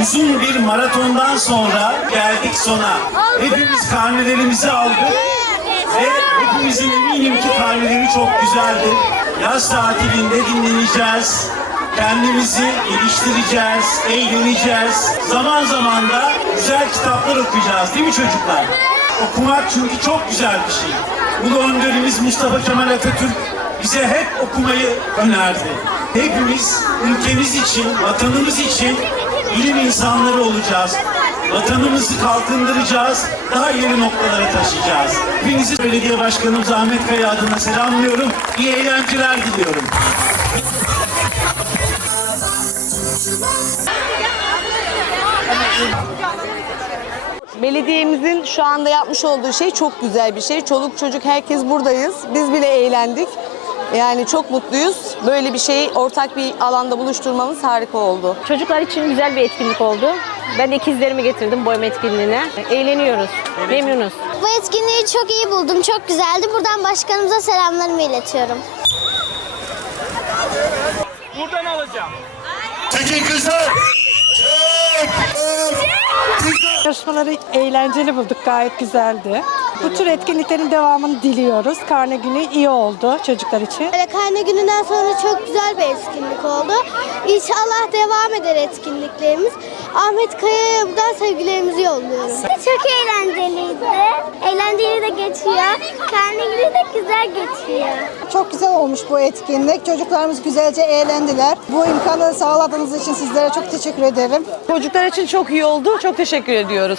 Uzun bir maratondan sonra geldik sona. Hepimiz karnelerimizi aldık ve hepimizin eminim ki karneleri çok güzeldi. Yaz tatilinde dinleneceğiz. Kendimizi geliştireceğiz, eğleneceğiz. Zaman zaman da güzel kitaplar okuyacağız değil mi çocuklar? Okumak çünkü çok güzel bir şey. Ulu önderimiz Mustafa Kemal Atatürk bize hep okumayı önerdi. Hepimiz ülkemiz için, vatanımız için ilim insanları olacağız. Vatanımızı kalkındıracağız, daha ileri noktalara taşıyacağız. Hepinizi belediye başkanımız Ahmet Kaya adına selamlıyorum. İyi eğlenceler diliyorum. Belediyemizin şu anda yapmış olduğu şey çok güzel bir şey. Çoluk çocuk herkes buradayız. Biz bile eğlendik. Yani çok mutluyuz. Böyle bir şeyi ortak bir alanda buluşturmamız harika oldu. Çocuklar için güzel bir etkinlik oldu. Ben de ikizlerimi getirdim boyama etkinliğine. Eğleniyoruz, memnunuz. Bu etkinliği çok iyi buldum. Çok güzeldi. Buradan başkanımıza selamlarımı iletiyorum. Çekin kızlar! Yarışmaları eğlenceli bulduk, gayet güzeldi. Bu tür etkinliklerin devamını diliyoruz. Karne günü iyi oldu çocuklar için. Böyle karne gününden sonra çok güzel bir etkinlik oldu. İnşallah devam eder etkinliklerimiz. Ahmet Kaya'ya buradan sevgilerimizi yolluyorum. Çok eğlenceliydi. Eğlenceli de geçiyor. Karne günü de güzel geçiyor. Çok güzel olmuş bu etkinlik. Çocuklarımız güzelce eğlendiler. Bu imkanı sağladığınız için sizlere çok teşekkür ederim. Çocuklar için çok iyi oldu. Çok teşekkür ediyoruz.